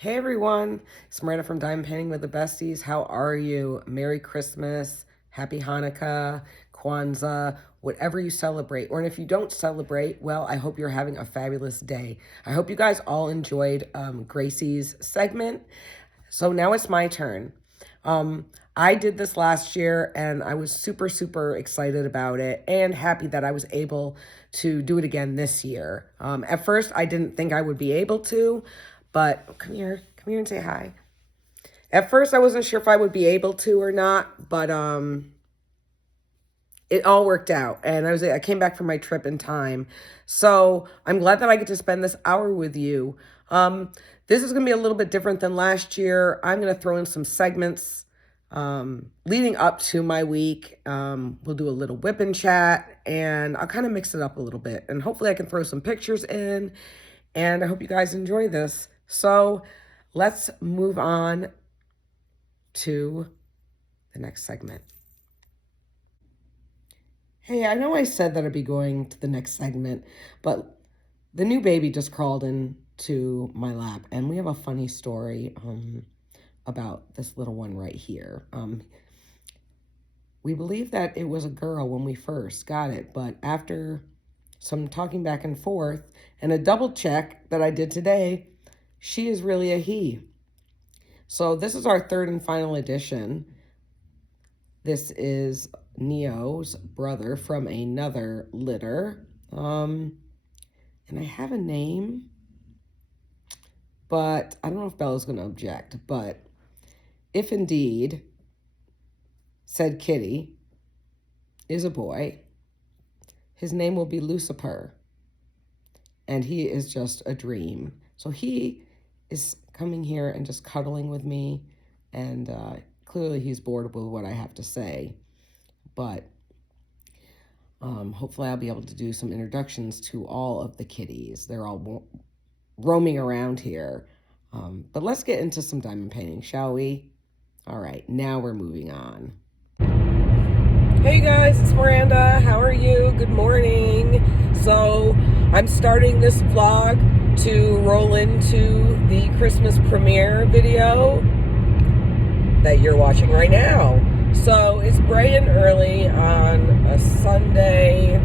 Hey everyone, it's Miranda from Diamond Painting with the Besties. How are you? Merry Christmas, Happy Hanukkah, Kwanzaa, whatever you celebrate. Or if you don't celebrate, well, I hope you're having a fabulous day. I hope you guys all enjoyed Gracie's segment. So now it's my turn. I did this last year and I was super excited about it and happy that I was able to do it again this year. At first, I didn't think I would be able to, but come here and say hi. At first, I wasn't sure if I would be able to or not, but it all worked out, and I came back from my trip in time. So I'm glad that I get to spend this hour with you. This is going to be a little bit different than last year. I'm going to throw in some segments leading up to my week. We'll do a little whip and chat, and I'll kind of mix it up a little bit, and hopefully I can throw some pictures in, and I hope you guys enjoy this. So let's move on to the next segment. Hey, I know I said that I'd be going to the next segment, but the new baby just crawled into my lap, and we have a funny story about this little one right here. We believe that it was a girl when we first got it, but after some talking back and forth and a double check that I did today, she is really a he. So this is our third and final edition. This is Neo's brother from another litter. And I have a name, but I don't know if Bella's going to object. But if indeed said kitty is a boy, his name will be Lucifer. And he is just a dream. So he is coming here and just cuddling with me, and clearly he's bored with what I have to say, but hopefully I'll be able to do some introductions to all of the kitties. They're all roaming around here, but let's get into some diamond painting, shall we? All right, now we're moving on. Hey guys, it's Miranda. How are you? Good morning. So I'm starting this vlog to roll into the Christmas premiere video that you're watching right now. So it's bright and early on a Sunday.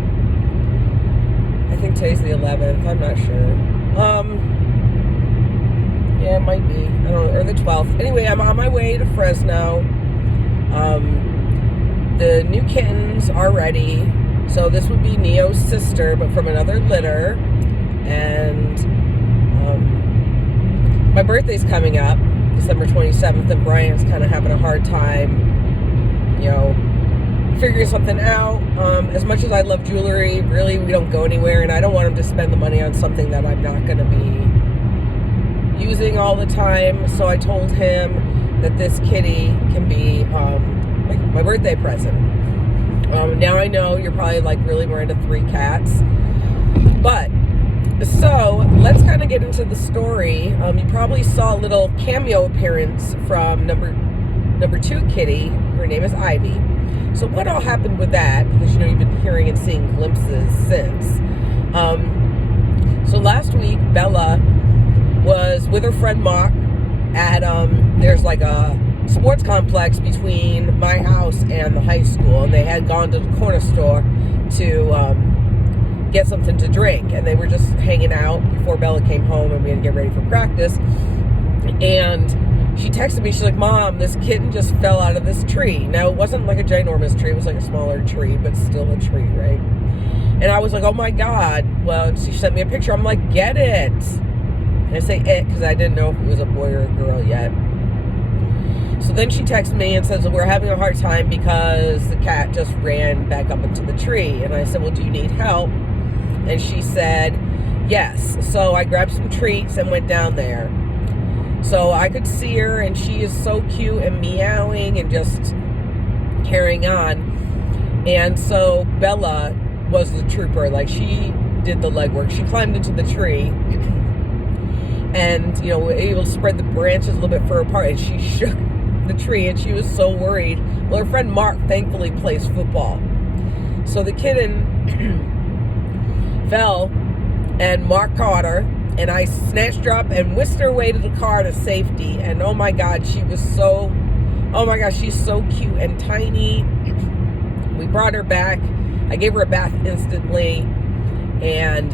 I think today's the 11th. I'm not sure. Yeah, it might be. I don't know, or the 12th. Anyway, I'm on my way to Fresno. The new kittens are ready. So this would be Neo's sister, but from another litter. And my birthday's coming up, December 27th, and Brian's kind of having a hard time, figuring something out. As much as I love jewelry, really, we don't go anywhere, and I don't want him to spend the money on something that I'm not going to be using all the time. So I told him that this kitty can be like my birthday present. Now I know you're probably like, really, Miranda, 3 cats? But so let's kind of get into the story. You probably saw a little cameo appearance from number 2 kitty. Her name is Ivy. So what all happened with that? Because you've been hearing and seeing glimpses since. So last week Bella was with her friend Mark at there's like a sports complex between my house and the high school, and they had gone to the corner store to get something to drink, and they were just hanging out before Bella came home and we had to get ready for practice. And she texted me, she's like, Mom, this kitten just fell out of this tree. Now, it wasn't like a ginormous tree, it was like a smaller tree, but still a tree, right? And I was like, oh my God. Well, she sent me a picture. I'm like, get it. And I say it because I didn't know if it was a boy or a girl yet. So then she texts me and says, well, we're having a hard time because the cat just ran back up into the tree. And I said, well, do you need help? And she said, yes. So I grabbed some treats and went down there. So I could see her, and she is so cute and meowing and just carrying on. And so Bella was the trooper. Like, she did the legwork. She climbed into the tree and, were able to spread the branches a little bit further apart, and she shook the tree, and she was so worried. Well, her friend Mark thankfully plays football. So the kitten fell, and Mark caught her, And I snatched her up and whisked her away to the car to safety. And oh my God, she was so, oh my gosh, she's so cute and tiny. We brought her back. I gave her a bath instantly. And,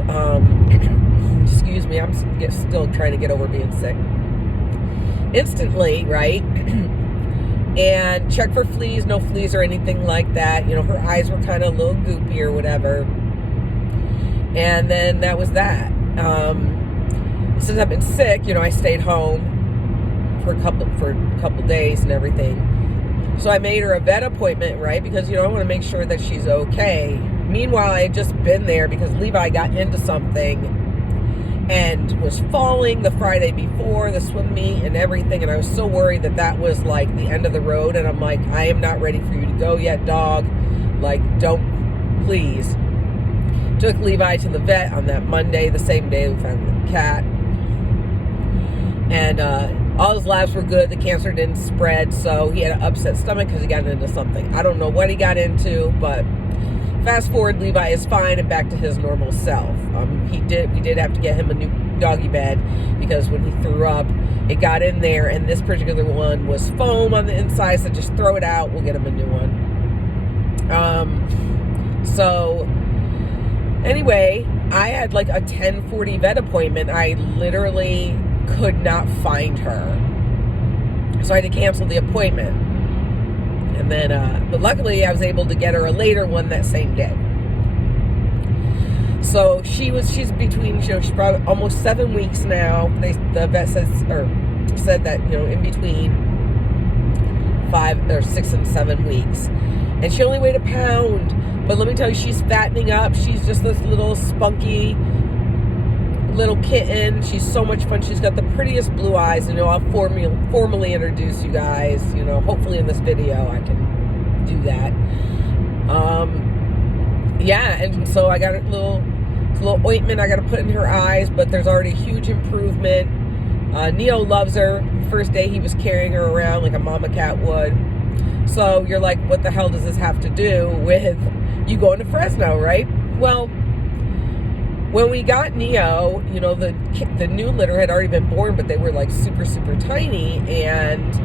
excuse me, I'm still trying to get over being sick. Instantly, right? And checked for fleas, no fleas or anything like that. You know, her eyes were kind of a little goopy or whatever. And then that was that. Since I've been sick, you know, I stayed home for a couple days and everything. So I made her a vet appointment, right? Because, you know, I want to make sure that she's okay. Meanwhile, I had just been there because Levi got into something and was falling the Friday before the swim meet and everything. And I was so worried that that was like the end of the road. And I'm like, I am not ready for you to go yet, dog. Like, don't, please. Took Levi to the vet on that Monday, the same day we found the cat. And all his labs were good. The cancer didn't spread, so he had an upset stomach because he got into something. I don't know what he got into, but fast forward, Levi is fine and back to his normal self. We did have to get him a new doggy bed because when he threw up, it got in there, and this particular one was foam on the inside, so just throw it out. We'll get him a new one. So anyway, I had like a 10:40 vet appointment. I literally could not find her, so I had to cancel the appointment. And then but luckily I was able to get her a later one that same day. So she's between, you know, she's probably almost 7 weeks now. The vet said that, you know, in between 5 or 6 and 7 weeks, and she only weighed a pound. But let me tell you, she's fattening up. She's just this little spunky little kitten. She's so much fun. She's got the prettiest blue eyes. You know, I'll formally introduce you guys. You know, hopefully in this video I can do that. Yeah, and so I got a little ointment I got to put in her eyes, but there's already huge improvement. Neo loves her. First day he was carrying her around like a mama cat would. So you're like, what the hell does this have to do with you going to Fresno, right? Well, when we got Neo, you know, the new litter had already been born, but they were like super, super tiny. And,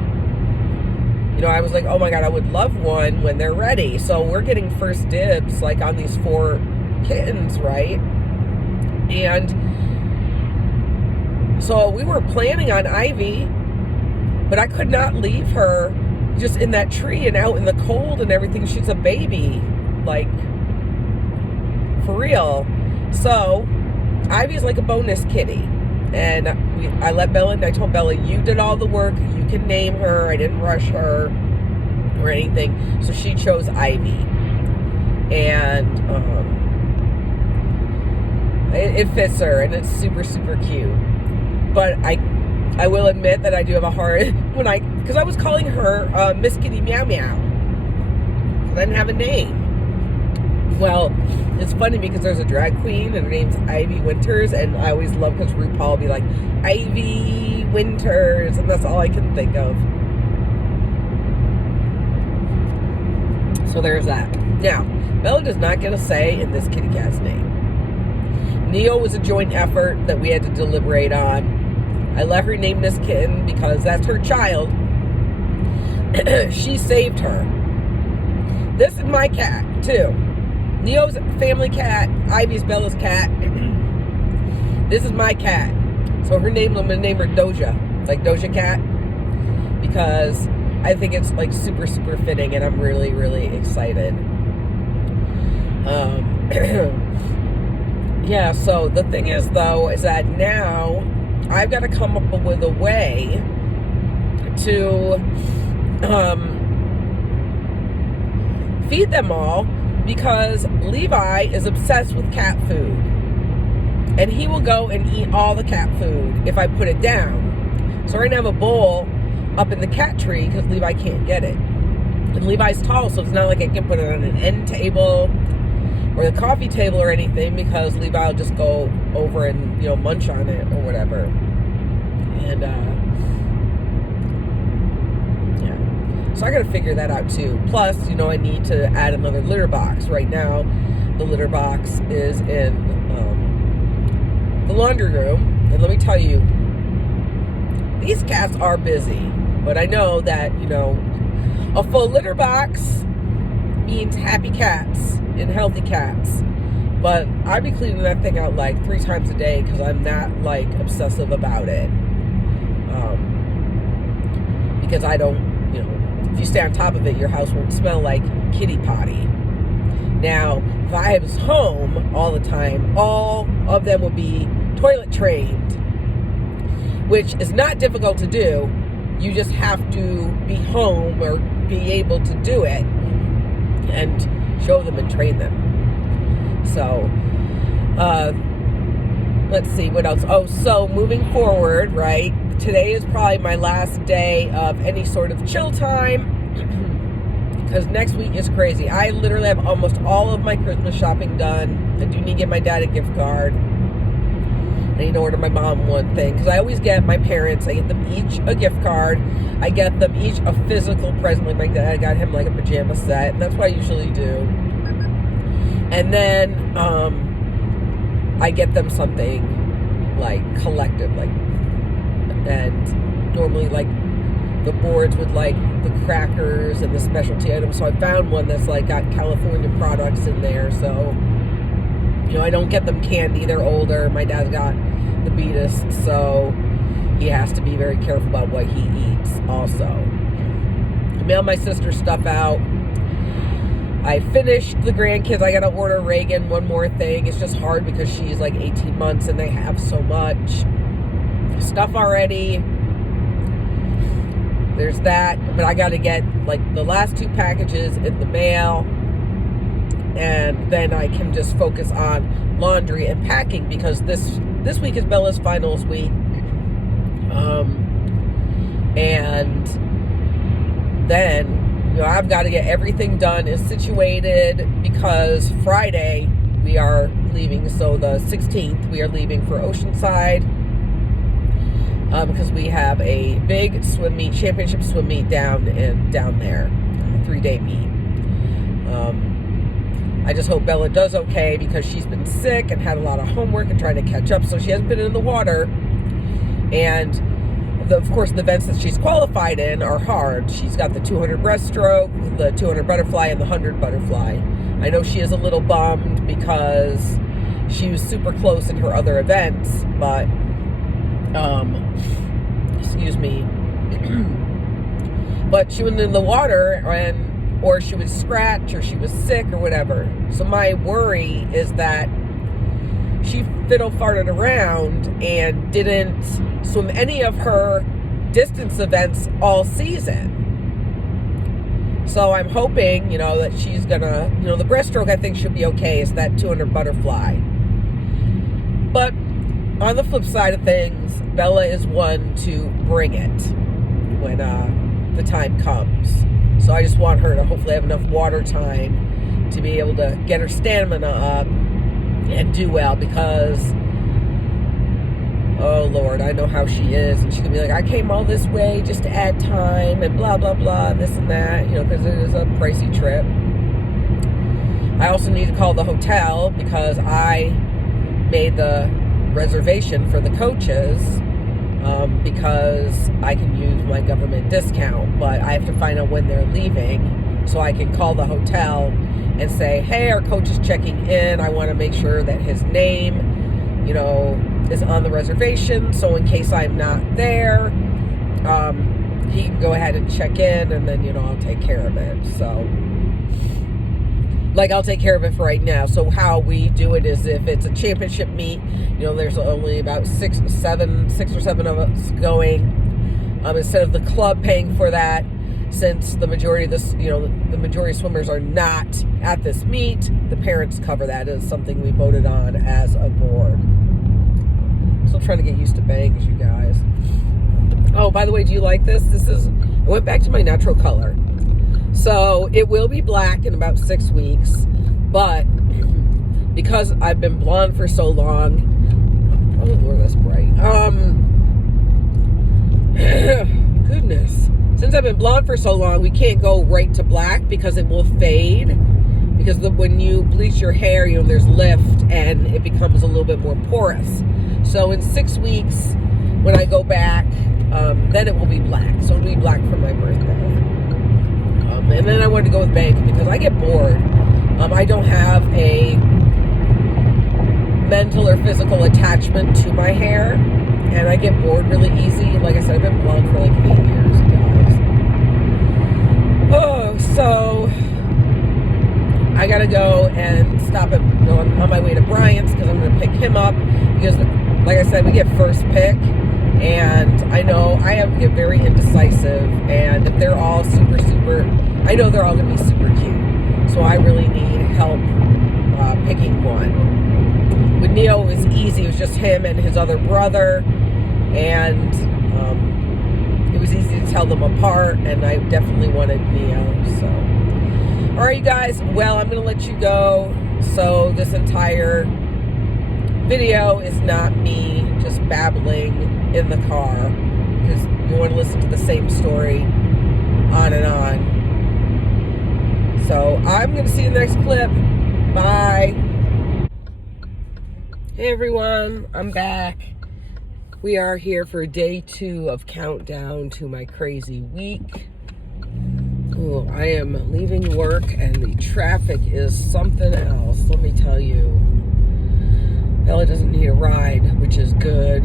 you know, I was like, oh my God, I would love one when they're ready. So we're getting first dibs like on these 4 kittens, right? And so we were planning on Ivy, but I could not leave her just in that tree and out in the cold and everything. She's a baby, like, for real. So Ivy's like a bonus kitty, and I let Bella, and I told Bella, you did all the work, you can name her. I didn't rush her or anything. So she chose Ivy, and it fits her, and it's super, super cute. But I will admit that I do have a hard because I was calling her Miss Kitty Meow Meow. I didn't have a name. Well, it's funny because there's a drag queen and her name's Ivy Winters, and I always love because RuPaul will be like, Ivy Winters, and that's all I can think of. So there's that. Now, Bella does not get a say in this kitty cat's name. Neo was a joint effort that we had to deliberate on. I let her name this kitten because that's her child. She saved her. This is my cat, too. Neo's family cat. Ivy's Bella's cat. This is my cat. So her name, I'm going to name her Doja. Like Doja Cat. Because I think it's like super, super fitting, and I'm really, really excited. Yeah, so the thing is, though, is that now I've got to come up with a way to feed them all, because Levi is obsessed with cat food, and he will go and eat all the cat food if I put it down. So right now I have a bowl up in the cat tree because Levi can't get it, and Levi's tall, so it's not like I can put it on an end table or the coffee table or anything, because Levi will just go over and, you know, munch on it or whatever. And so I got to figure that out too. Plus, you know, I need to add another litter box. Right now, the litter box is in the laundry room. And let me tell you, these cats are busy. But I know that, a full litter box means happy cats and healthy cats. But I'd be cleaning that thing out like 3 times a day because I'm not like obsessive about it. Because I don't, if you stay on top of it, your house won't smell like kitty potty. Now, if I was home all the time, all of them would be toilet trained, which is not difficult to do. You just have to be home or be able to do it and show them and train them. So, let's see what else. Oh, so moving forward, right? Today is probably my last day of any sort of chill time because next week is crazy. I literally have almost all of my Christmas shopping done. I do need to get my dad a gift card. I need to order my mom one thing because I always get my parents, I get them each a gift card. I get them each a physical present. Like my dad got him like a pajama set, and that's what I usually do. And then I get them something like collective, like, and normally like the boards with like the crackers and the specialty items. So I found one that's like got California products in there. So, I don't get them candy. They're older. My dad's got diabetes, so he has to be very careful about what he eats also. I mailed my sister's stuff out. I finished the grandkids. I got to order Reagan one more thing. It's just hard because she's like 18 months and they have so much stuff already. There's that. But I got to get like the last 2 packages in the mail. And then I can just focus on laundry and packing because this week is Bella's finals week. And then I've got to get everything done and situated because Friday we are leaving. So the 16th we are leaving for Oceanside because we have a big swim meet, championship swim meet down there, 3-day meet. I just hope Bella does okay because she's been sick and had a lot of homework and trying to catch up, so she hasn't been in the water. And of course, the events that she's qualified in are hard. She's got the 200 breaststroke, the 200 butterfly, and the 100 butterfly. I know she is a little bummed because she was super close in her other events, but, excuse me, but she went in the water or she was scratched or she was sick or whatever. So my worry is that she fiddle-farted around and didn't swim any of her distance events all season. So I'm hoping, that she's gonna, the breaststroke I think should be okay. It's that 200 butterfly. But on the flip side of things, Bella is one to bring it when the time comes. So I just want her to hopefully have enough water time to be able to get her stamina up and do well because, oh Lord, I know how she is. And she's going to be like, I came all this way just to add time and blah, blah, blah, and this and that, because it is a pricey trip. I also need to call the hotel because I made the reservation for the coaches because I can use my government discount, but I have to find out when they're leaving so I can call the hotel and say, hey, our coach is checking in. I want to make sure that his name, is on the reservation. So in case I'm not there, he can go ahead and check in and then, I'll take care of it. So, I'll take care of it for right now. So how we do it is if it's a championship meet, there's only about six or seven of us going. Instead of the club paying for that, since the majority of this, the majority of swimmers are not at this meet, the parents cover that. It is something we voted on as a board. Still trying to get used to bangs, you guys. Oh, by the way, do you like this? I went back to my natural color. So it will be black in about 6 weeks, but because I've been blonde for so long, oh Lord, that's bright. Goodness. Since I've been blonde for so long, we can't go right to black because it will fade. Because when you bleach your hair, there's lift and it becomes a little bit more porous. So in 6 weeks, when I go back, then it will be black. So it'll be black for my birthday. And then I wanted to go with bank because I get bored. I don't have a mental or physical attachment to my hair, and I get bored really easy. Like I said, I've been blonde for like 8 years, guys. Oh, so I gotta go and stop at, I'm on my way to Bryant's because I'm gonna pick him up because, like I said, we get first pick, and I know I get very indecisive, and if they're all super, I know they're all gonna be super cute, so I really need help picking one. With Neo, it was easy. It was just him and his other brother, and it was easy to tell them apart, and I definitely wanted Neo. So, all right, you guys, well, I'm going to let you go. So this entire video is not me just babbling in the car, because you want to listen to the same story on and on. So I'm going to see you in the next clip. Bye. Hey everyone, I'm back. We are here for day 2 of countdown to my crazy week. Ooh, I am leaving work and the traffic is something else, let me tell you. Bella doesn't need a ride, which is good.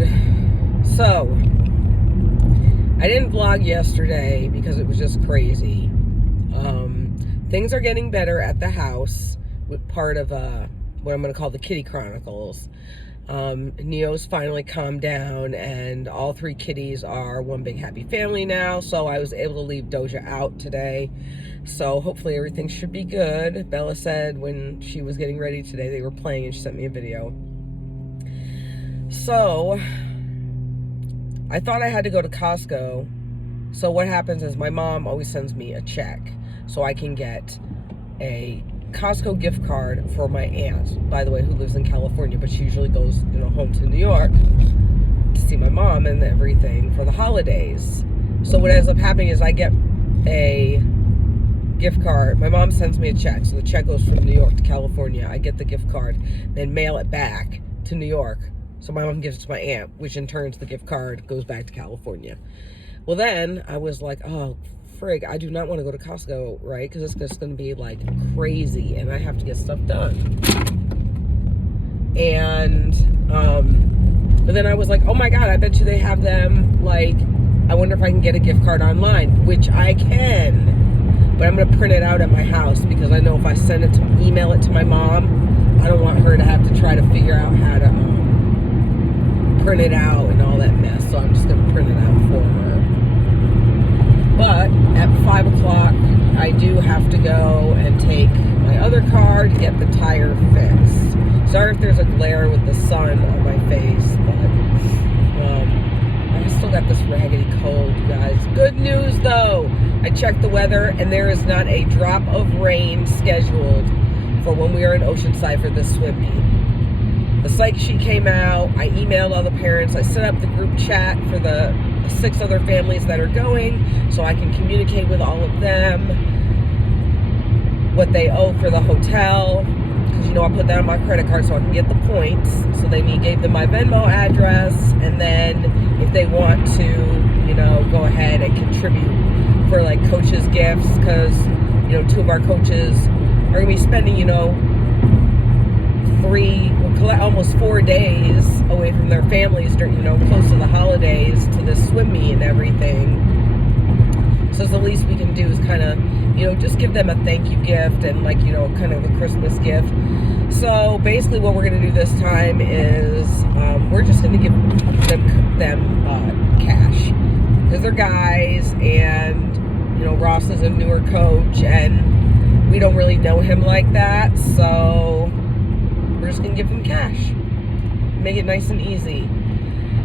So, I didn't vlog yesterday because it was just crazy. Things are getting better at the house with part of what I'm going to call the Kitty Chronicles. Neo's finally calmed down, and all 3 kitties are one big happy family now, so I was able to leave Doja out today. So hopefully everything should be good. Bella said when she was getting ready today, they were playing, and she sent me a video. So I thought I had to go to Costco. So what happens is my mom always sends me a check so I can get a Costco gift card for my aunt, by the way, who lives in California, but she usually goes, home to New York to see my mom and everything for the holidays. So what ends up happening is I get a gift card. My mom sends me a check, so the check goes from New York to California. I get the gift card, then mail it back to New York. So my mom gives it to my aunt, which in turn, the gift card goes back to California. Well, then I was like, oh, frig, I do not want to go to Costco, right? Because it's just going to be like crazy, and I have to get stuff done. And but then I was like, oh my god, I bet you they have them, like, I wonder if I can get a gift card online, which I can, but I'm going to print it out at my house, because I know if I send it to, email it to my mom, I don't want her to have to try to figure out how to print it out and all that mess, so I'm just going to print it out for her. But at 5 o'clock, I do have to go and take my other car to get the tire fixed. Sorry if there's a glare with the sun on my face, but I still got this raggedy cold, you guys. Good news, though. I checked the weather, and there is not a drop of rain scheduled for when we are in Oceanside for this swim meet. The psych sheet came out. I emailed all the parents. I set up the group chat for the 6 other families that are going, so I can communicate with all of them what they owe for the hotel, because I put that on my credit card so I can get the points. So they gave them my Venmo address, and then if they want to go ahead and contribute for like coaches gifts, because 2 of our coaches are gonna be spending almost 4 days away from their families during, close to the holidays to this swim meet and everything. So the least we can do is kind of, just give them a thank you gift and like, kind of a Christmas gift. So basically what we're going to do this time is we're just going to give them cash, because they're guys, and, Ross is a newer coach, and we don't really know him like that. So we're just going to give them cash. Make it nice and easy.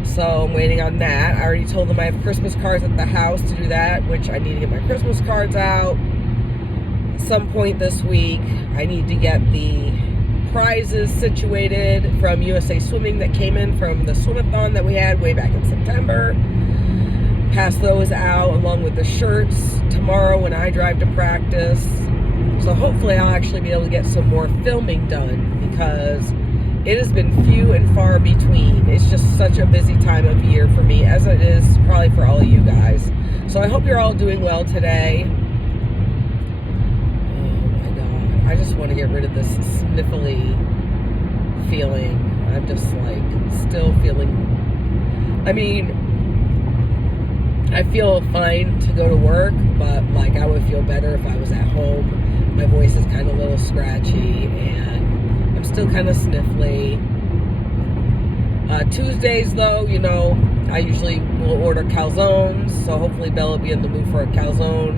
So I'm waiting on that. I already told them I have Christmas cards at the house to do that, which I need to get my Christmas cards out at some point this week. I need to get the prizes situated from USA Swimming that came in from the swim-a-thon that we had way back in September. Pass those out along with the shirts tomorrow when I drive to practice. So hopefully I'll actually be able to get some more filming done, because it has been few and far between. It's just such a busy time of year for me, as it is probably for all of you guys. So I hope you're all doing well today. Oh my God. I just want to get rid of this sniffly feeling. I'm just like still feeling, I mean, I feel fine to go to work, but like I would feel better if I was at home. My voice is kind of a little scratchy and I'm still kind of sniffly. Tuesdays though, you know, I usually will order calzones, so hopefully Bella will be in the mood for a calzone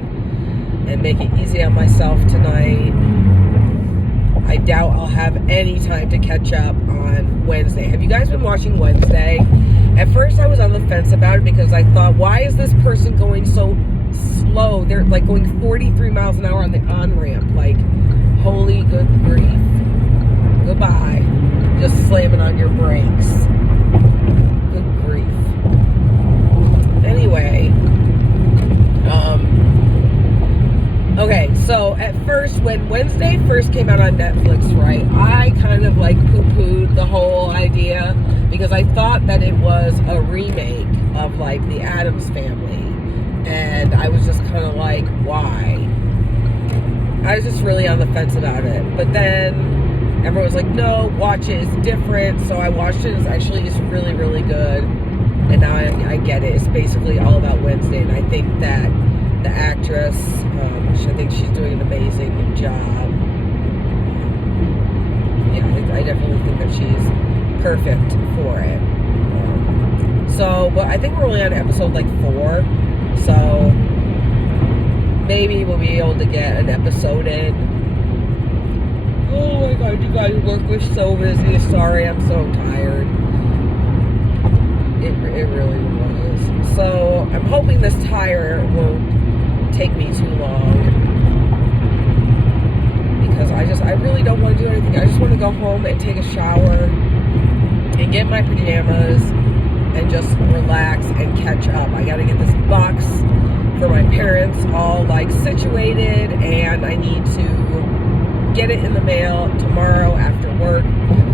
and make it easy on myself tonight. I doubt I'll have any time to catch up on Wednesday. Have you guys been watching Wednesday? At first I was on the fence about it because I thought, why is this person going so slow? They're like going 43 miles an hour on the on-ramp. Like, holy good grief. Goodbye. Just slamming on your brakes. Good grief. Anyway, okay, so at first, when Wednesday first came out on Netflix, right, I kind of like poo-pooed the whole idea because I thought that it was a remake of like the Addams Family, and I was just kind of like, why? I was just really on the fence about it, but then everyone was like, no, watch it, it's different. So I watched it, it's really, really good, and now I get it. It's basically all about Wednesday, and I think that the actress, I think she's doing an amazing job. Yeah, I definitely think that she's perfect for it. But I think we're only on episode like 4, so maybe we'll be able to get an episode in. Oh my God, you guys, work was so busy. Sorry, I'm so tired. It really was. So I'm hoping this tire won't take me too long, because I really don't want to do anything. I just want to go home and take a shower and get my pajamas and just relax and catch up. I gotta get this box for my parents all like situated, and I need to get it in the mail tomorrow after work,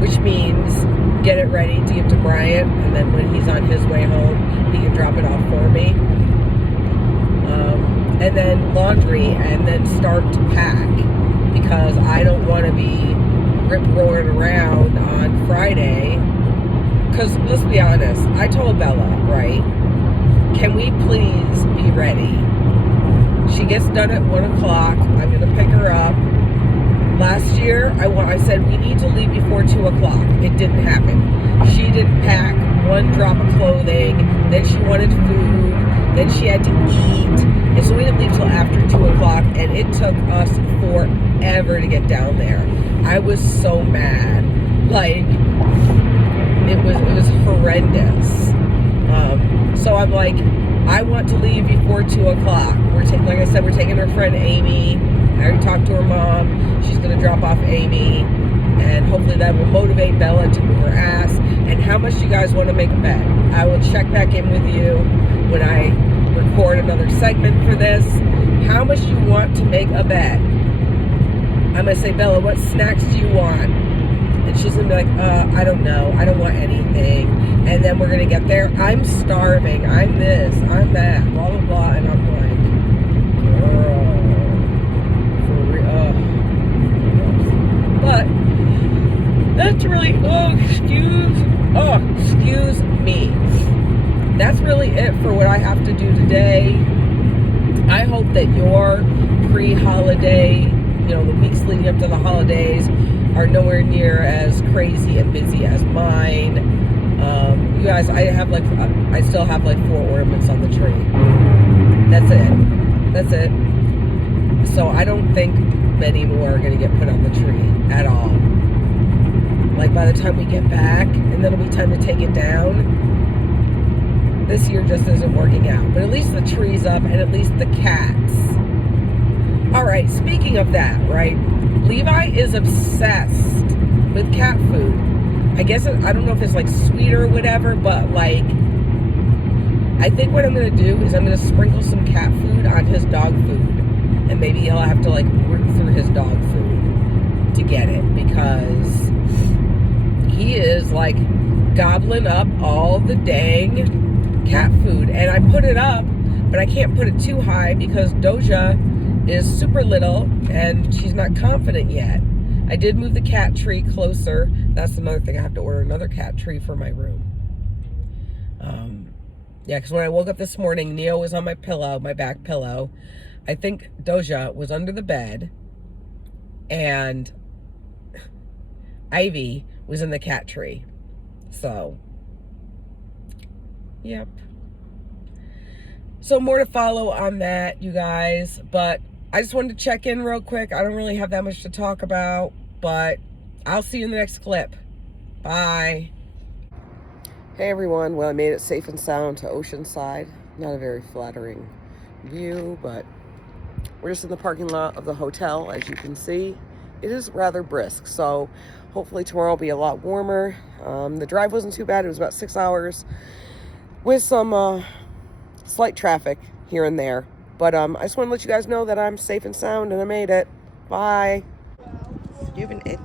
which means get it ready to give to Brian, and then when he's on his way home, he can drop it off for me. And then laundry, and then start to pack, because I don't want to be rip-roaring around on Friday. Because let's be honest, I told Bella, right, can we please be ready? She gets done at 1 o'clock. I'm going to pick her up. Last year, I said we need to leave before 2 o'clock. It didn't happen. She didn't pack one drop of clothing. Then she wanted food. Then she had to eat. And so we didn't leave till after 2 o'clock. And it took us forever to get down there. I was so mad. Like, it was horrendous. So I'm like, I want to leave before 2 o'clock. Like I said, we're taking her friend Amy. I already talked to her mom. She's going to drop off Amy, and hopefully that will motivate Bella to move her ass. And how much do you guys want to make a bet? I will check back in with you when I record another segment for this. How much do you want to make a bet? I'm going to say, Bella, what snacks do you want? And she's going to be like, I don't know. I don't want anything. And then we're going to get there. I'm starving. I'm this. I'm that. Blah, blah, blah. And I'm like, girl. But that's really, excuse me. That's really it for what I have to do today. I hope that your pre-holiday, the weeks leading up to the holidays are nowhere near as crazy and busy as mine. You guys, I still have like 4 ornaments on the tree. That's it. So I don't think many more are going to get put on the tree at all. Like by the time we get back, and then it'll be time to take it down. This year just isn't working out. But at least the tree's up, and at least the cats. Alright, speaking of that, right? Levi is obsessed with cat food. I guess, I don't know if it's like sweet or whatever, but like, I think what I'm going to do is I'm going to sprinkle some cat food on his dog food. And maybe he'll have to like root through his dog food to get it, because he is like gobbling up all the dang cat food. And I put it up, but I can't put it too high because Doja is super little and she's not confident yet. I did move the cat tree closer. That's another thing. I have to order another cat tree for my room. Yeah, because when I woke up this morning, Neo was on my pillow, my back pillow. I think Doja was under the bed, and Ivy was in the cat tree. So, yep. So more to follow on that, you guys. But I just wanted to check in real quick. I don't really have that much to talk about, but I'll see you in the next clip. Bye. Hey everyone, well I made it safe and sound to Oceanside. Not a very flattering view, but we're just in the parking lot of the hotel. As you can see, it is rather brisk, so hopefully tomorrow will be a lot warmer. The drive wasn't too bad. It was about 6 hours with some slight traffic here and there, but I just want to let you guys know that I'm safe and sound and I made it. Bye. You have an itch.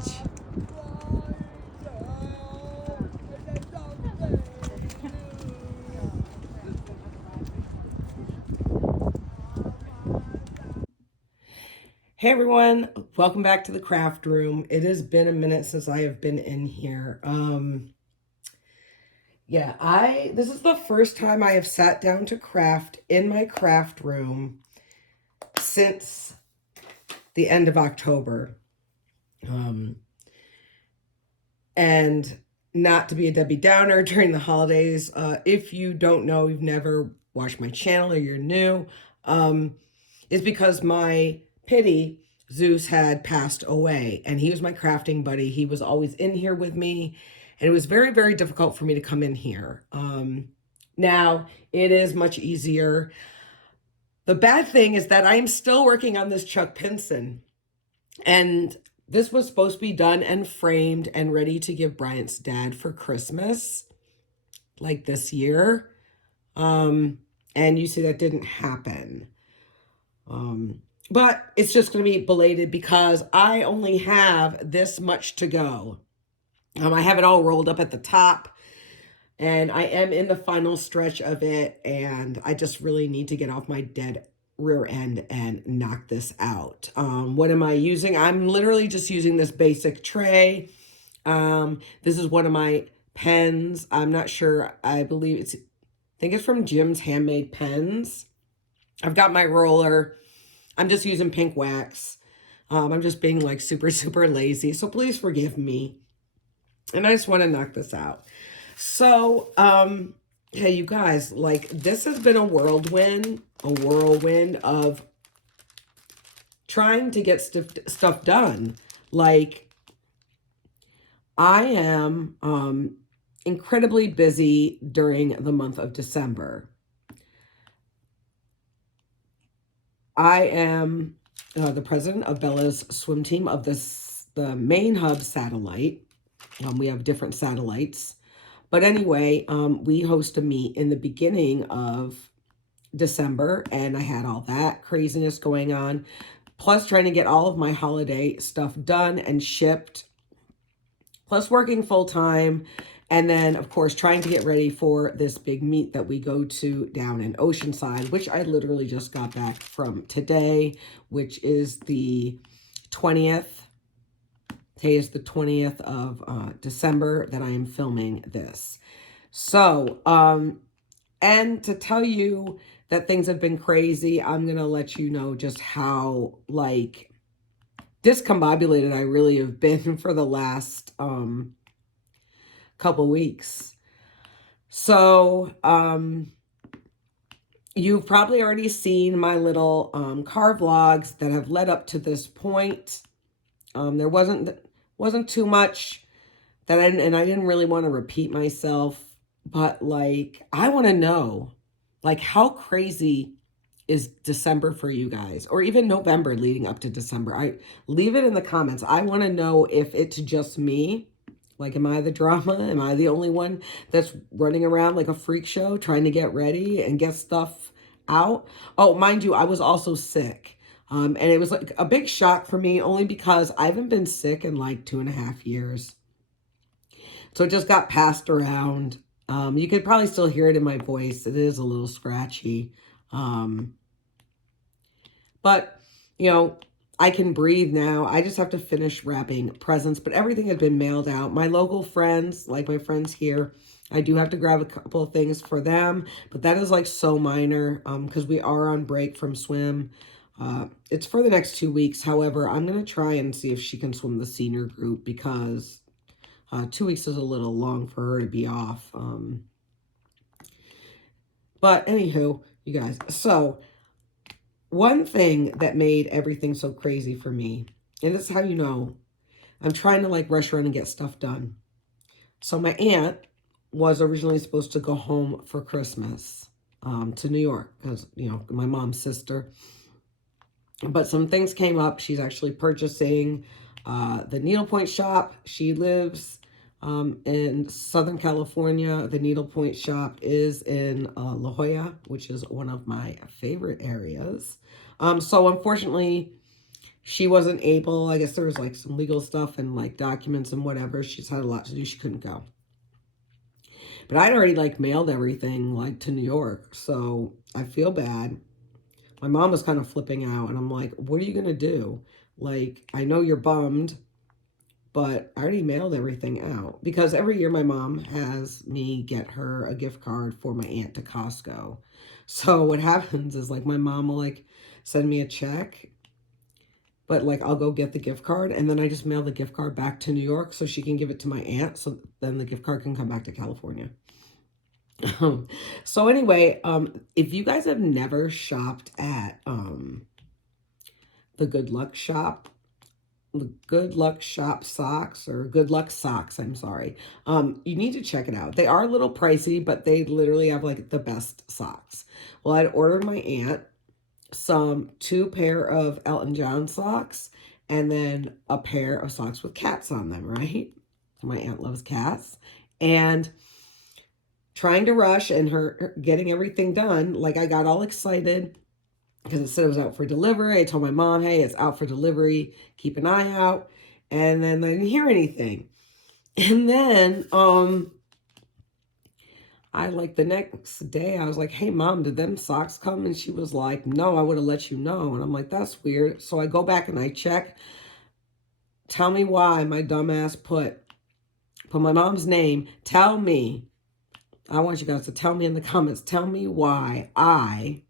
Hey everyone, welcome back to the craft room. It has been a minute since I have been in here. This is the first time I have sat down to craft in my craft room since the end of October. And not to be a Debbie Downer during the holidays, if you don't know, you've never watched my channel or you're new, is because my Pitty, Zeus, had passed away, and he was my crafting buddy. He was always in here with me, and it was very, very difficult for me to come in here. Now, it is much easier. The bad thing is that I am still working on this Chuck Pinson, and this was supposed to be done and framed and ready to give Bryant's dad for Christmas, like this year. And you see that didn't happen. But it's just going to be belated because I only have this much to go. I have it all rolled up at the top, and I am in the final stretch of it, and I just really need to get off my dead rear end and knock this out. What am I using? I'm literally just using this basic tray. This is one of my pens. I'm not sure. I think it's from Jim's Handmade Pens. I've got my roller. I'm just using pink wax. I'm just being like super, super lazy. So please forgive me. And I just want to knock this out. So, hey, you guys, like this has been a whirlwind of trying to get stuff done. Like I am incredibly busy during the month of December. I am the president of Bella's swim team of the main hub satellite. We have different satellites. But anyway, we host a meet in the beginning of December, and I had all that craziness going on, plus trying to get all of my holiday stuff done and shipped, plus working full-time, and then, of course, trying to get ready for this big meet that we go to down in Oceanside, which I literally just got back from today, which is the 20th. Today is the 20th of December that I am filming this. So, and to tell you that things have been crazy, I'm going to let you know just how, like, discombobulated I really have been for the last couple weeks. So, you've probably already seen my little car vlogs that have led up to this point. There wasn't too much that I didn't really want to repeat myself, but like I want to know, like, how crazy is December for you guys, or even November leading up to December? I leave it in the comments. I want to know if it's just me. Like, am I the drama? Am I the only one that's running around like a freak show trying to get ready and get stuff out? Oh, mind you, I was also sick. And it was like a big shock for me only because I haven't been sick in like 2.5 years. So it just got passed around. You could probably still hear it in my voice. It is a little scratchy. Um, but, you know, I can breathe now. I just have to finish wrapping presents, but everything had been mailed out. My local friends, like my friends here, I do have to grab a couple of things for them, but that is like so minor because we are on break from swim. It's for the next 2 weeks. However, I'm going to try and see if she can swim the senior group because 2 weeks is a little long for her to be off. But anywho, you guys, so one thing that made everything so crazy for me, and this is how you know, I'm trying to like rush around and get stuff done. So my aunt was originally supposed to go home for Christmas to New York because, you know, my mom's sister. But some things came up. She's actually purchasing the needlepoint shop. She lives in Southern California. The needlepoint shop is in La Jolla, which is one of my favorite areas. So unfortunately, she wasn't able, I guess there was like some legal stuff and like documents and whatever. She's had a lot to do. She couldn't go. But I'd already like mailed everything like to New York. So I feel bad. My mom was kind of flipping out and I'm like, what are you going to do? Like, I know you're bummed, but I already mailed everything out. Because every year my mom has me get her a gift card for my aunt to Costco. So what happens is like my mom will like send me a check, but like I'll go get the gift card and then I just mail the gift card back to New York so she can give it to my aunt. So then the gift card can come back to California. So anyway, if you guys have never shopped at the Good Luck Shop, the Good Luck Shop socks or Good Luck socks, I'm sorry. You need to check it out. They are a little pricey, but they literally have like the best socks. Well, I'd ordered my aunt some 2 pair of Elton John socks and then a pair of socks with cats on them, right? My aunt loves cats. And trying to rush and her getting everything done, like I got all excited because it said it was out for delivery. I told my mom, hey, it's out for delivery. Keep an eye out. And then I didn't hear anything. And then I like the next day, I was like, hey, mom, did them socks come? And she was like, no, I would have let you know. And I'm like, that's weird. So I go back and I check. Tell me why my dumbass put my mom's name. Tell me. I want you guys to tell me in the comments. Tell me why I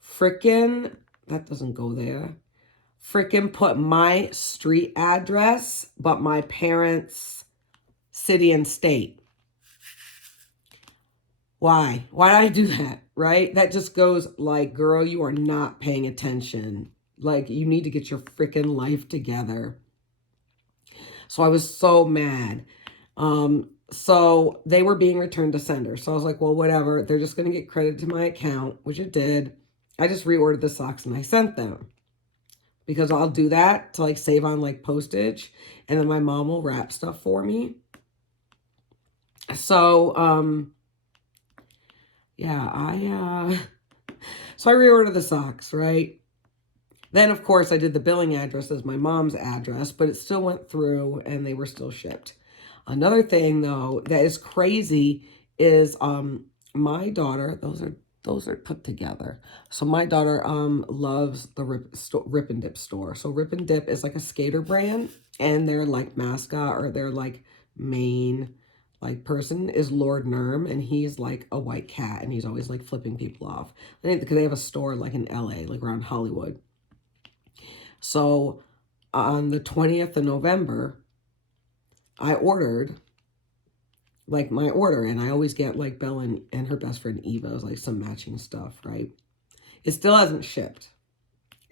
frickin', that doesn't go there, frickin' put my street address, but my parents' city and state. Why? Why did I do that, right? That just goes like, girl, you are not paying attention. Like, you need to get your freaking life together. So I was so mad. So they were being returned to sender. So I was like, well, whatever. They're just going to get credit to my account, which it did. I just reordered the socks and I sent them. Because I'll do that to like save on like postage. And then my mom will wrap stuff for me. So, yeah, so I reordered the socks, right? Then, of course, I did the billing address as my mom's address, but it still went through and they were still shipped. Another thing, though, that is crazy is my daughter, those are put together. So my daughter loves the Rip and Dip store. So Rip and Dip is like a skater brand, and their like mascot or their like main like person is Lord Nerm, and he's like a white cat, and he's always like flipping people off. Because they have a store like in LA, like around Hollywood. So on the 20th of November, I ordered like my order, and I always get like Belle and her best friend Eva's like some matching stuff, right? It still hasn't shipped.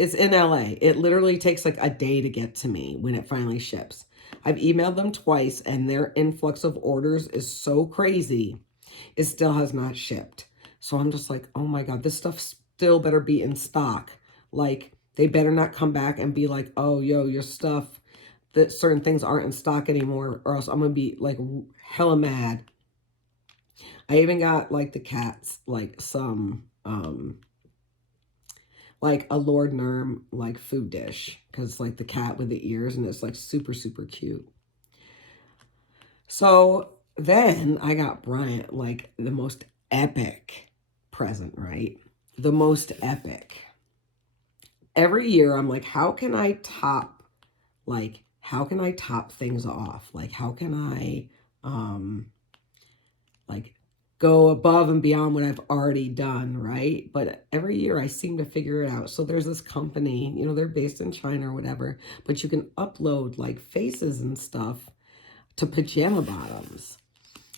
It's in LA. It literally takes like a day to get to me when it finally ships. I've emailed them twice and their influx of orders is so crazy. It still has not shipped. So I'm just like, oh my God, this stuff still better be in stock. Like, they better not come back and be like, oh, yo, your stuff, that certain things aren't in stock anymore, or else I'm going to be like hella mad. I even got like the cats, like some, like a Lord Nerm like food dish, because it's like the cat with the ears and it's like super, super cute. So then I got Bryant like the most epic present, right? The most epic. Every year I'm like, how can I top things off? Like, how can I, like, go above and beyond what I've already done, right? But every year I seem to figure it out. So there's this company, you know, they're based in China or whatever, but you can upload like faces and stuff to pajama bottoms.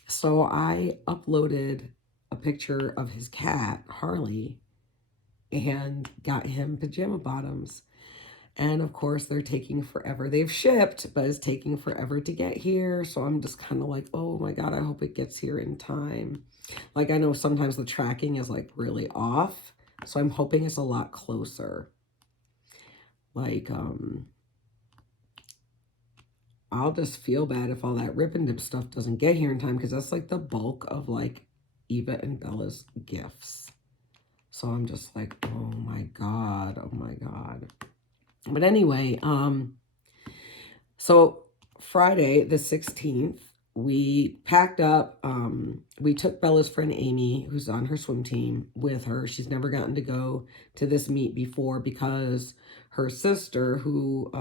So I uploaded a picture of his cat, Harley, and got him pajama bottoms. And of course, they're taking forever. They've shipped, but it's taking forever to get here. So I'm just kind of like, oh my God, I hope it gets here in time. Like, I know sometimes the tracking is like really off. So I'm hoping it's a lot closer. Like, I'll just feel bad if all that Rip and Dip stuff doesn't get here in time, because that's like the bulk of like Eva and Bella's gifts. So I'm just like, oh my God, oh my God. But anyway, so Friday the 16th, we packed up. We took Bella's friend Amy, who's on her swim team, with her. She's never gotten to go to this meet before because her sister, who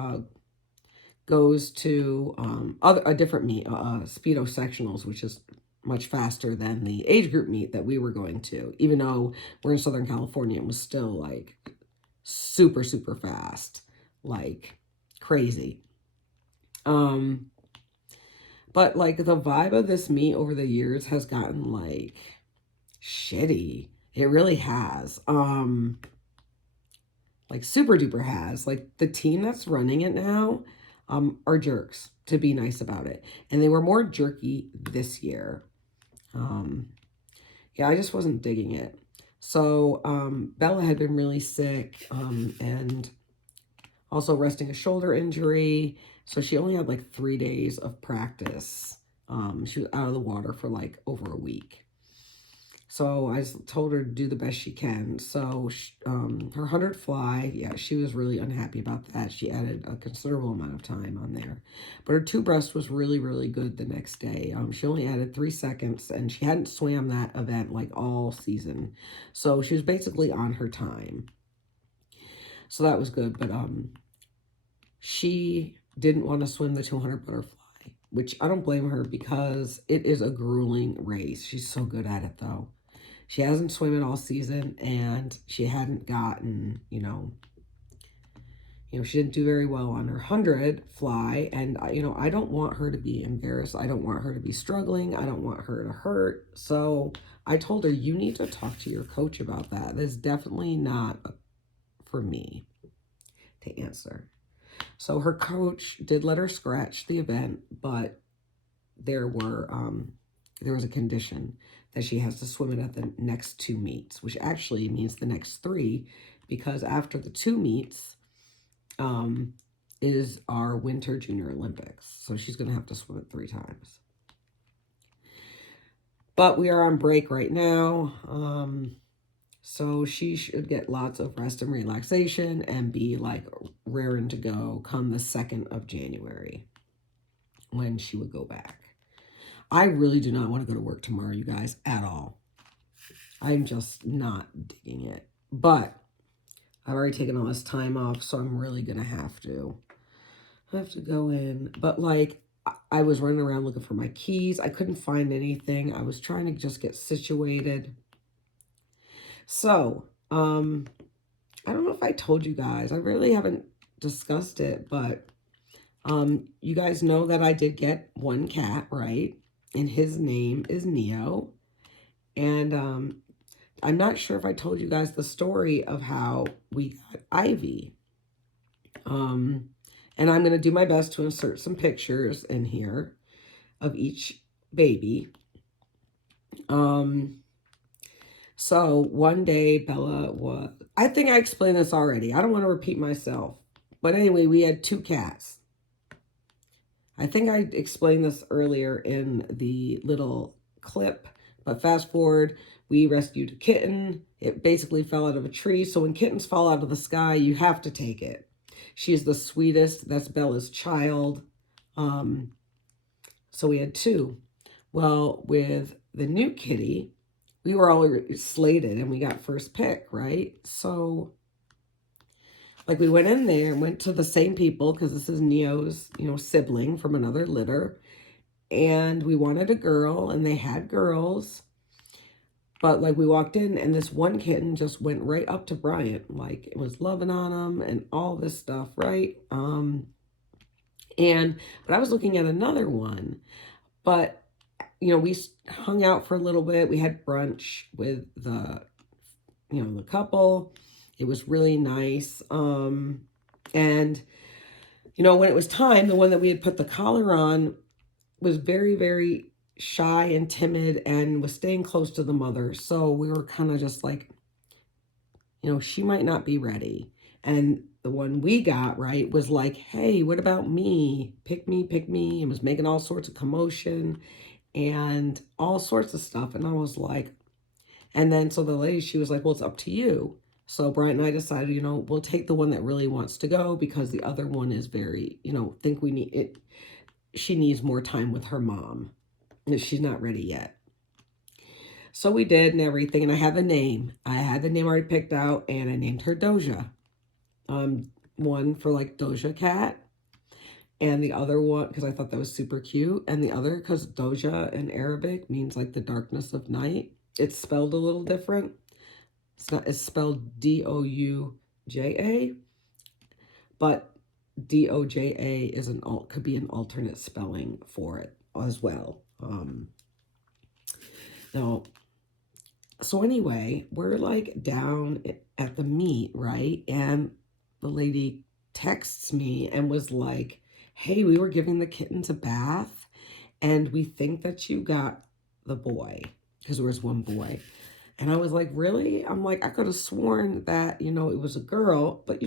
goes to a different meet, Speedo Sectionals, which is much faster than the age group meet that we were going to. Even though we're in Southern California, it was still like super, super fast, like crazy. But like the vibe of this meet over the years has gotten like shitty. It really has. Like super duper has. Like the team that's running it now are jerks, to be nice about it. And they were more jerky this year. Yeah, I just wasn't digging it. So Bella had been really sick and also resting a shoulder injury. So she only had like 3 days of practice. She was out of the water for like over a week. So I told her to do the best she can. So her 100 fly, yeah, she was really unhappy about that. She added a considerable amount of time on there. But her 2 breast was really, really good the next day. She only added 3 seconds, and she hadn't swam that event like all season. So she was basically on her time. So that was good. But she didn't want to swim the 200 butterfly, which I don't blame her because it is a grueling race. She's so good at it, though. She hasn't swum it all season, and she hadn't gotten, she didn't do very well on her 100 fly, and, I don't want her to be embarrassed. I don't want her to be struggling. I don't want her to hurt. So I told her, you need to talk to your coach about that. That's definitely not for me to answer. So her coach did let her scratch the event, but there was a condition that she has to swim it at the next 2 meets, which actually means the next 3, because after the 2 meets is our Winter Junior Olympics. So she's going to have to swim it 3 times. But we are on break right now. So she should get lots of rest and relaxation and be like raring to go come the 2nd of January when she would go back. I really do not want to go to work tomorrow, you guys, at all. I'm just not digging it. But I've already taken all this time off, so I'm really going to have to. I have to go in. But like, I was running around looking for my keys. I couldn't find anything. I was trying to just get situated. So, I don't know if I told you guys. I really haven't discussed it, but you guys know that I did get 1 cat, right? And his name is Neo. And I'm not sure if I told you guys the story of how we got Ivy. And I'm going to do my best to insert some pictures in here of each baby. So one day Bella was, I think I explained this already. I don't want to repeat myself. But anyway, we had 2 cats. I think I explained this earlier in the little clip, but fast forward, we rescued a kitten. It basically fell out of a tree. So when kittens fall out of the sky, you have to take it. She's the sweetest. That's Bella's child. So we had two. Well, with the new kitty, we were all slated and we got first pick, right? So like we went in there and went to the same people because this is Neo's, sibling from another litter. And we wanted a girl and they had girls. But like we walked in and this one kitten just went right up to Bryant. Like it was loving on him and all this stuff, right? But I was looking at another one. But we hung out for a little bit. We had brunch with the couple. It was really nice. And when it was time, the one that we had put the collar on was very, very shy and timid and was staying close to the mother. So we were kind of just like, she might not be ready. And the one we got, right, was like, hey, what about me? Pick me, pick me. And was making all sorts of commotion and all sorts of stuff. And I was like, and then so the lady, she was like, well, it's up to you. So Brian and I decided, we'll take the one that really wants to go because the other one is very, think we need it. She needs more time with her mom. She's not ready yet. So we did and everything. And I had the name. I had the name already picked out and I named her Doja. One for like Doja Cat. And the other one, because I thought that was super cute. And the other, because Doja in Arabic means like the darkness of night. It's spelled a little different. It's spelled Douja, but Doja could be an alternate spelling for it as well. Now, so anyway, we're like down at the meet, right? And the lady texts me and was like, hey, we were giving the kittens a bath and we think that you got the boy because there was one boy. And I was like, really? I'm like, I could have sworn that, it was a girl. But,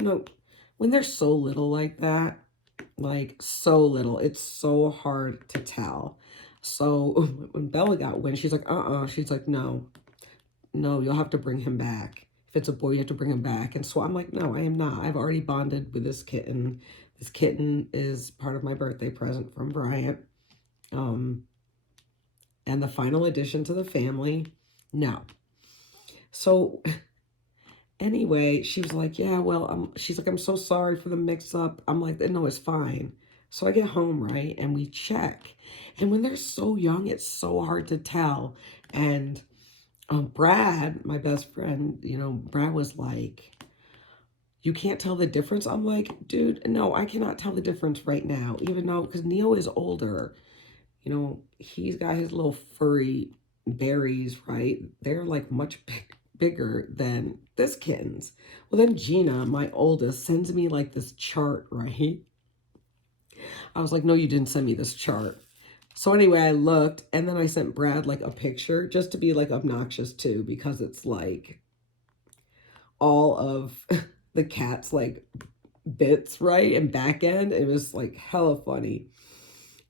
when they're so little like that, like so little, it's so hard to tell. So when Bella got wind, she's like, she's like, no, you'll have to bring him back. If it's a boy, you have to bring him back. And so I'm like, no, I am not. I've already bonded with this kitten. This kitten is part of my birthday present from Bryant. And the final addition to the family. No. So anyway, she was like, yeah, well, she's like, I'm so sorry for the mix up. I'm like, no, it's fine. So I get home, right? And we check. And when they're so young, it's so hard to tell. And Brad, my best friend, Brad was like, you can't tell the difference. I'm like, dude, no, I cannot tell the difference right now, even though, because Neo is older, he's got his little furry berries, right? They're like much bigger than this kitten's. Well, then Gina, my oldest, sends me like this chart, right? I was like, no, you didn't send me this chart. So anyway, I looked and then I sent Brad like a picture just to be like obnoxious too, because it's like all of the cat's like bits, right? And back end. It was like hella funny.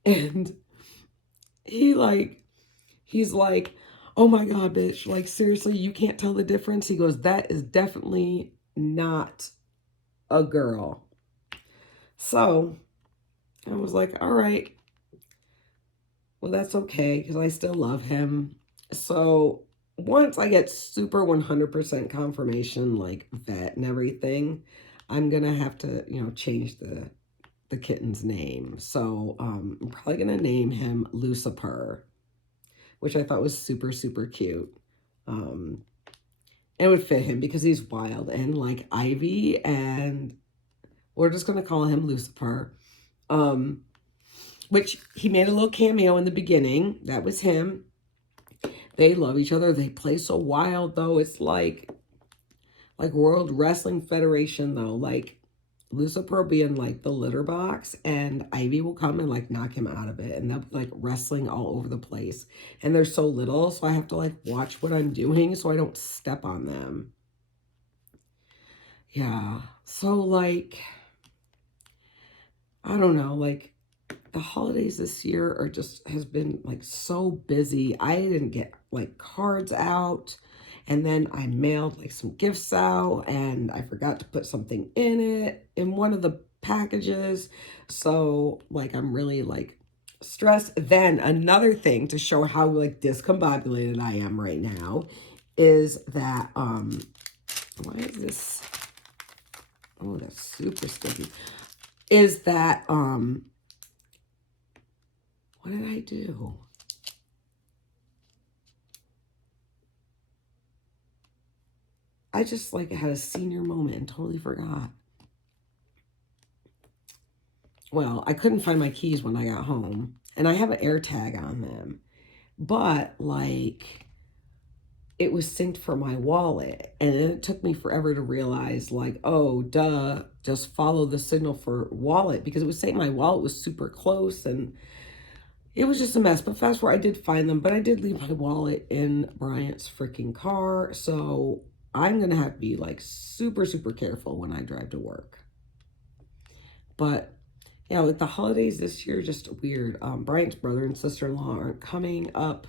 And he's like, oh my God, bitch. Like, seriously, you can't tell the difference? He goes, that is definitely not a girl. So I was like, all right. Well, that's okay because I still love him. So once I get super 100% confirmation, like vet and everything, I'm going to have to, change the kitten's name. So I'm probably going to name him Lucifer, which I thought was super, super cute. It would fit him because he's wild and like Ivy, and we're just going to call him Lucifer. Which he made a little cameo in the beginning. That was him. They love each other. They play so wild, though. It's like World Wrestling Federation, though. Like, Lucifer will be in, like, the litter box, and Ivy will come and, like, knock him out of it. And they'll be, like, wrestling all over the place. And they're so little, so I have to, like, watch what I'm doing so I don't step on them. Yeah. So, like, I don't know, like, the holidays this year has been like so busy. I didn't get like cards out, and then I mailed like some gifts out and I forgot to put something in one of the packages. So like I'm really like stressed. Then another thing to show how like discombobulated I am right now is that why is this, oh, that's super sticky, is that what did I do? I just like had a senior moment and totally forgot. Well, I couldn't find my keys when I got home, and I have an air tag on them, but like it was synced for my wallet, and it took me forever to realize like, oh duh, just follow the signal for wallet, because it was saying my wallet was super close, and it was just a mess. But fast forward, I did find them, but I did leave my wallet in Bryant's freaking car, so I'm gonna have to be like super super careful when I drive to work. But yeah, like the holidays this year, just weird. Bryant's brother and sister-in-law aren't coming up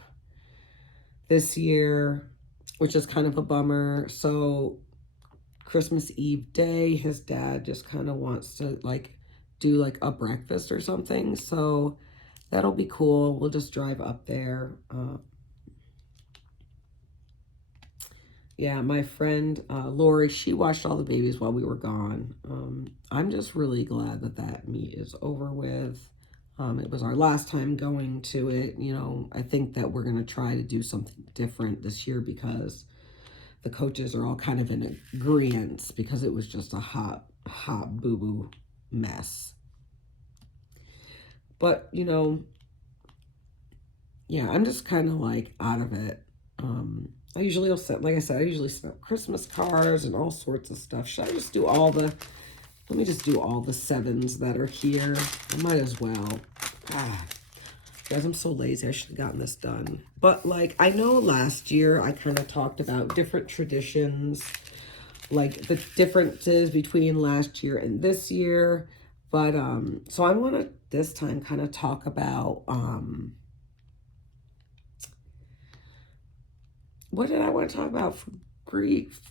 this year, which is kind of a bummer. So Christmas Eve day, his dad just kind of wants to like do like a breakfast or something. So that'll be cool. We'll just drive up there. Yeah, my friend Lori, she watched all the babies while we were gone. I'm just really glad that that meet is over with. It was our last time going to it. You know, I think that we're going to try to do something different this year because the coaches are all kind of in agreement, because it was just a hot boo-boo mess. But, you know, yeah, I'm just kind of like out of it. I usually will send, like I said, I usually send out Christmas cards and all sorts of stuff. Should I just do all the, let me just do all the 7s that are here. I might as well. Guys, I'm so lazy. I should have gotten this done. But like, I know last year I kind of talked about different traditions, like the differences between last year and this year. But so I want to this time kind of talk about what did I want to talk about for grief?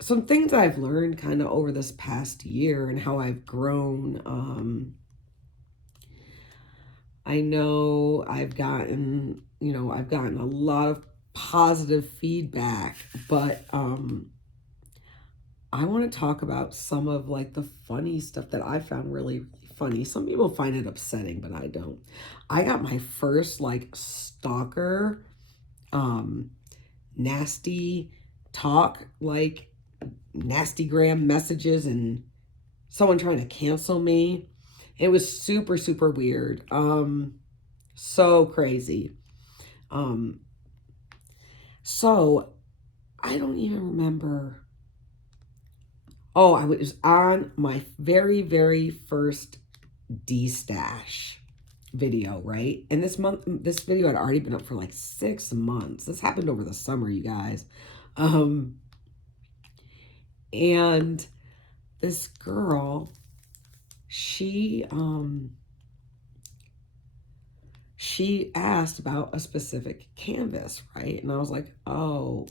Some things I've learned kind of over this past year and how I've grown. I know I've gotten, you know, I've gotten a lot of positive feedback, but I want to talk about some of like the funny stuff that I found really, really funny. Some people find it upsetting, but I don't. I got my first like stalker nasty talk, like nastygram messages and someone trying to cancel me. It was super super weird. So crazy. So I don't even remember. Oh, I was on my very very first D-stash video, right? And this video had already been up for like 6 months. This happened over the summer, you guys. And this girl, she asked about a specific canvas, right? And I was like, oh,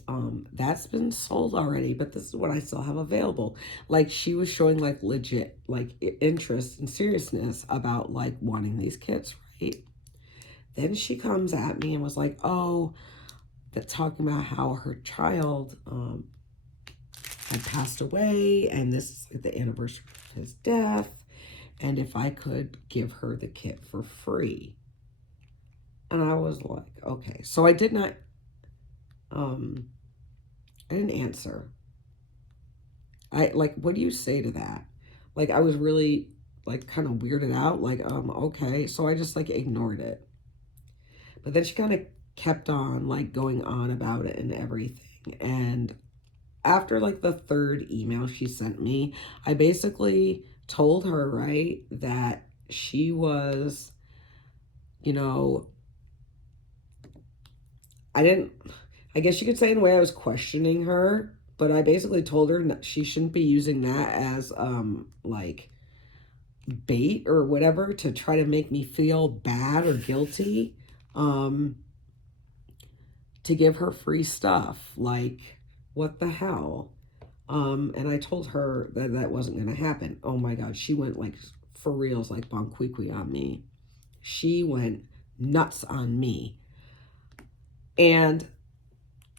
that's been sold already, but this is what I still have available. Like, she was showing like legit like interest and seriousness about like wanting these kits, right? Then she comes at me and was like, oh, that talking about how her child had passed away, and this is like the anniversary of his death, and if I could give her the kit for free. And I was like, okay. So I did not, I didn't answer. Like, what do you say to that? Like, I was really, like, kind of weirded out. Like, okay. So I just, like, ignored it. But then she kind of kept on, like, going on about it and everything. And after, like, the 3rd email she sent me, I basically told her, right, that she was, you know, I guess you could say in a way I was questioning her, but I basically told her that she shouldn't be using that as, like, bait or whatever to try to make me feel bad or guilty, to give her free stuff. Like, what the hell? And I told her that that wasn't going to happen. Oh my God, she went, like, for reals, like, bonquiqui on me. she went nuts on me. And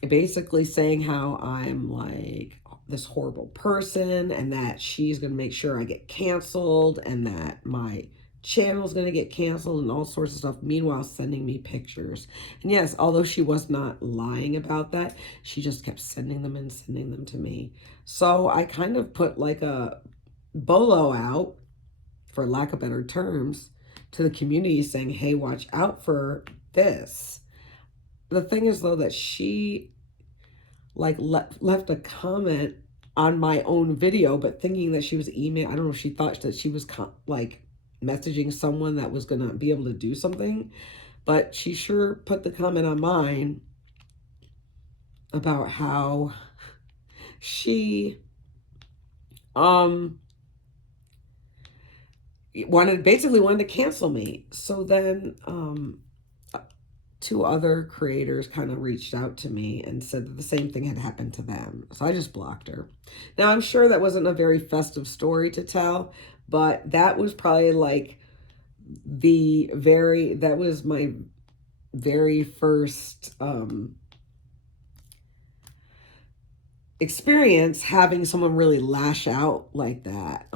basically saying how I'm like this horrible person and that she's going to make sure I get canceled and that my channel's going to get canceled and all sorts of stuff. Meanwhile, sending me pictures. And yes, although she was not lying about that, she just kept sending them and sending them to me. So I kind of put like a bolo out, for lack of better terms, to the community saying, hey, watch out for this. The thing is, though, that she like left a comment on my own video, but thinking that she was email. I don't know if she thought that she was like messaging someone that was gonna be able to do something, but she sure put the comment on mine about how she basically wanted to cancel me. So then two other creators kind of reached out to me and said that the same thing had happened to them. So I just blocked her. Now, I'm sure that wasn't a very festive story to tell, but that was probably like that was my very first experience having someone really lash out like that.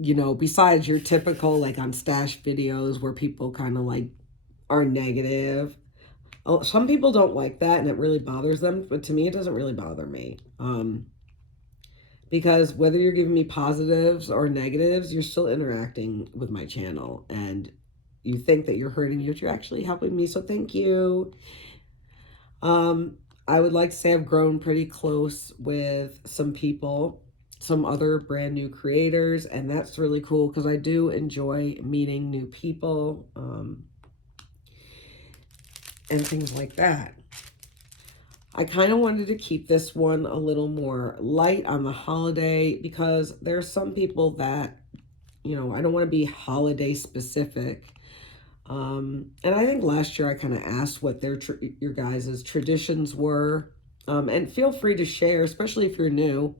You know, besides your typical, like on Stash videos where people kind of like are negative. Some people don't like that and it really bothers them, but to me, it doesn't really bother me. Because whether you're giving me positives or negatives, you're still interacting with my channel and you think that you're hurting me, but you're actually helping me. So thank you. I would like to say I've grown pretty close with some people, some other brand new creators, and that's really cool because I do enjoy meeting new people and things like that. I kind of wanted to keep this one a little more light on the holiday because there's some people that, you know, I don't want to be holiday specific. And I think last year I kind of asked what your guys' traditions were. And feel free to share, especially if you're new.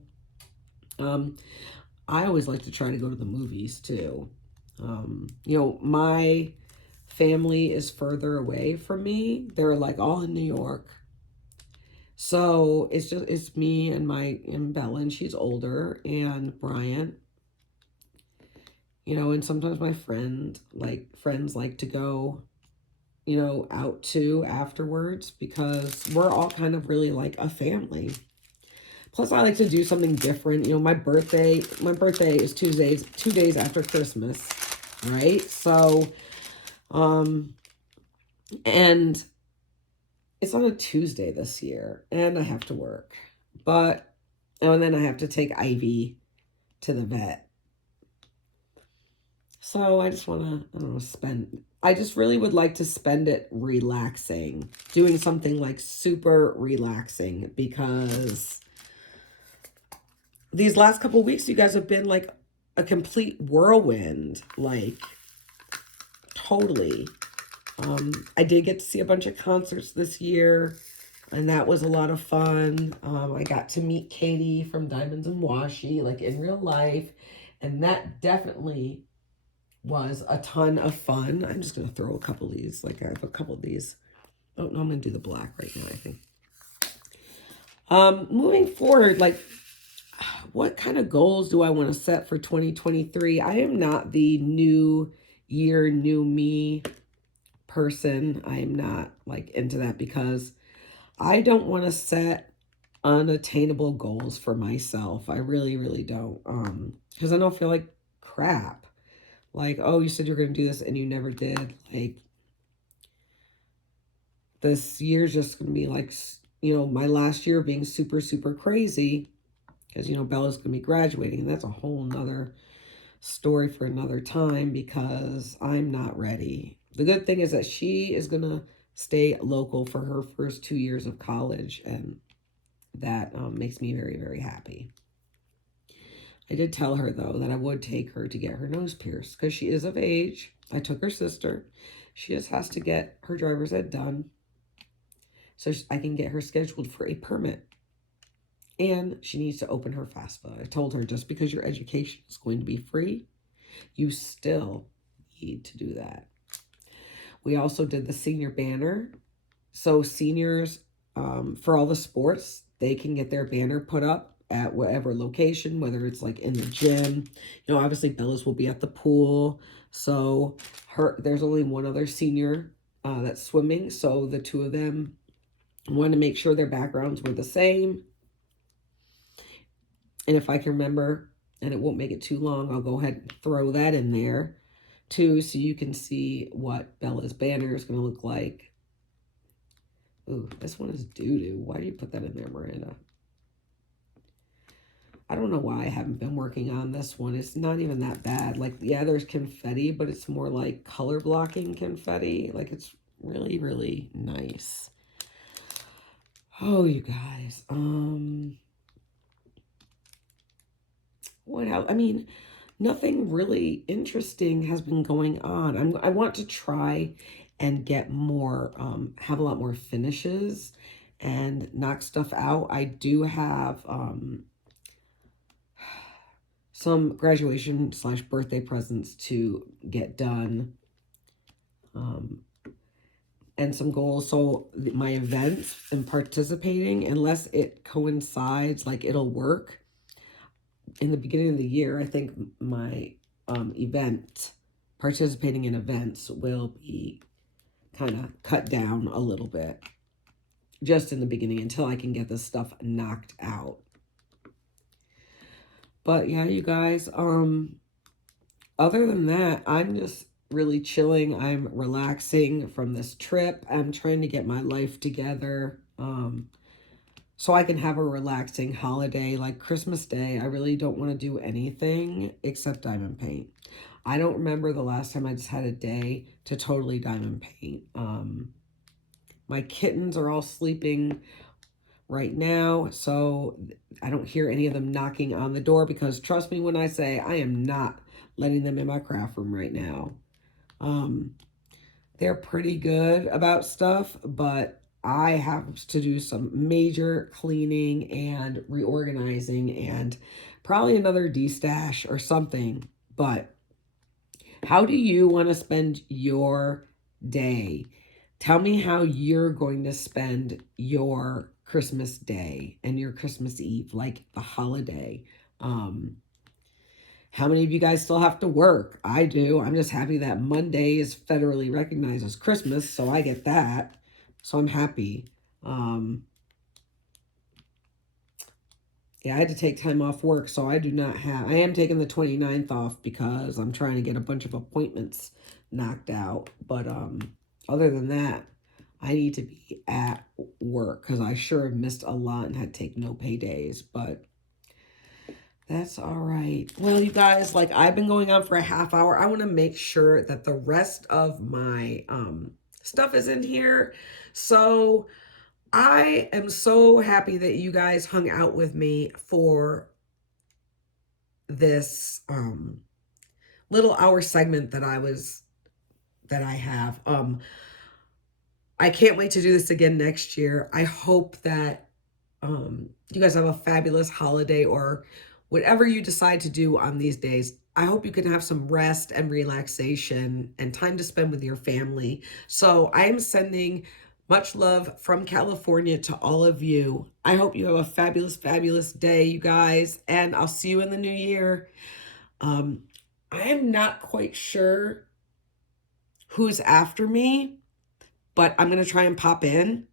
I always like to try to go to the movies too. You know, my family is further away from me. They're like all in New York. So it's me and Bella, and she's older, and Brian. You know, and sometimes my friends like to go, you know, out too afterwards because we're all kind of really like a family. Plus, I like to do something different. You know, my birthday is Tuesday, 2 days after Christmas, right? So, and it's on a Tuesday this year, and I have to work. And then I have to take Ivy to the vet. So I just want to, I don't know, I just really would like to spend it relaxing, doing something like super relaxing because these last couple of weeks, you guys have been like a complete whirlwind, like totally. I did get to see a bunch of concerts this year, and that was a lot of fun. I got to meet Katie from Diamonds and Washi, like in real life, and that definitely was a ton of fun. I'm just going to throw a couple of these. Like I have a couple of these. Oh, no, I'm going to do the black right now, I think. Moving forward, like what kind of goals do I want to set for 2023? I am not the new year, new me person. I am not like into that because I don't want to set unattainable goals for myself. I really, really don't. Because I don't feel like crap. Like, oh, you said you're going to do this and you never did. Like, this year's just going to be like, you know, my last year being super, super crazy. Because, you know, Bella's going to be graduating. And that's a whole nother story for another time because I'm not ready. The good thing is that she is going to stay local for her first 2 years of college. And that makes me very, very happy. I did tell her, though, that I would take her to get her nose pierced because she is of age. I took her sister. She just has to get her driver's ed done so I can get her scheduled for a permit. And she needs to open her FAFSA. I told her just because your education is going to be free you still need to do that. We also did the senior banner. So seniors, for all the sports, they can get their banner put up at whatever location, whether it's like in the gym. You know, obviously Bella's will be at the pool. So there's only one other senior that's swimming. So the two of them wanted to make sure their backgrounds were the same. And if I can remember, and it won't make it too long, I'll go ahead and throw that in there too, so you can see what Bella's banner is going to look like. Ooh, this one is doo-doo. Why do you put that in there, Miranda? I don't know why I haven't been working on this one. It's not even that bad. Like, yeah, there's confetti, but it's more like color blocking confetti. Like, it's really, really nice. Oh, you guys. What else? I mean, nothing really interesting has been going on. I want to try and get more, have a lot more finishes and knock stuff out. I do have some graduation / birthday presents to get done, and some goals. So my events and participating, unless it coincides, like it'll work. In the beginning of the year, I think my participating in events will be kind of cut down a little bit just in the beginning until I can get this stuff knocked out. But yeah, you guys, other than that, I'm just really chilling. I'm relaxing from this trip. I'm trying to get my life together. So I can have a relaxing holiday like Christmas Day. I really don't want to do anything except diamond paint. I don't remember the last time I just had a day to totally diamond paint. My kittens are all sleeping right now, so I don't hear any of them knocking on the door, because trust me when I say I am not letting them in my craft room right now. They're pretty good about stuff, but I have to do some major cleaning and reorganizing and probably another de-stash or something. But how do you want to spend your day? Tell me how you're going to spend your Christmas Day and your Christmas Eve, like the holiday. How many of you guys still have to work? I do. I'm just happy that Monday is federally recognized as Christmas, so I get that. So I'm happy. Yeah, I had to take time off work, so I am taking the 29th off because I'm trying to get a bunch of appointments knocked out. But other than that, I need to be at work because I sure have missed a lot and had to take no pay days, but that's all right. Well, you guys, like, I've been going on for a half hour. I want to make sure that the rest of my stuff is in here. So I am so happy that you guys hung out with me for this little hour segment that I have. I can't wait to do this again next year. I hope that you guys have a fabulous holiday, or whatever you decide to do on these days. I hope you can have some rest and relaxation and time to spend with your family. So I'm sending much love from California to all of you. I hope you have a fabulous, fabulous day, you guys, and I'll see you in the new year. I am not quite sure who's after me, but I'm going to try and pop in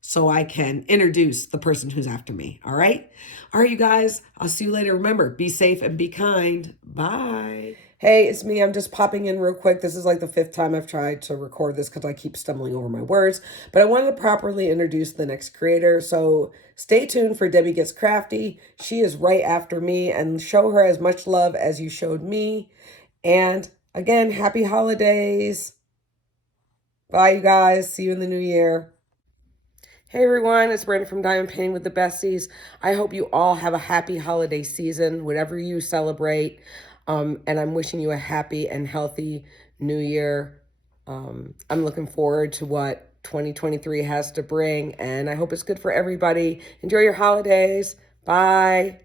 so I can introduce the person who's after me. All right? All right, you guys. I'll see you later. Remember, be safe and be kind. Bye. Hey, it's me. I'm just popping in real quick. This is like the 5th time I've tried to record this because I keep stumbling over my words. But I wanted to properly introduce the next creator. So stay tuned for Debbie Gets Crafty. She is right after me, and show her as much love as you showed me. And again, happy holidays. Bye, you guys. See you in the new year. Hey everyone, it's Brenda from Diamond Painting with the Besties. I hope you all have a happy holiday season, whatever you celebrate. And I'm wishing you a happy and healthy new year. I'm looking forward to what 2023 has to bring, and I hope it's good for everybody. Enjoy your holidays. Bye.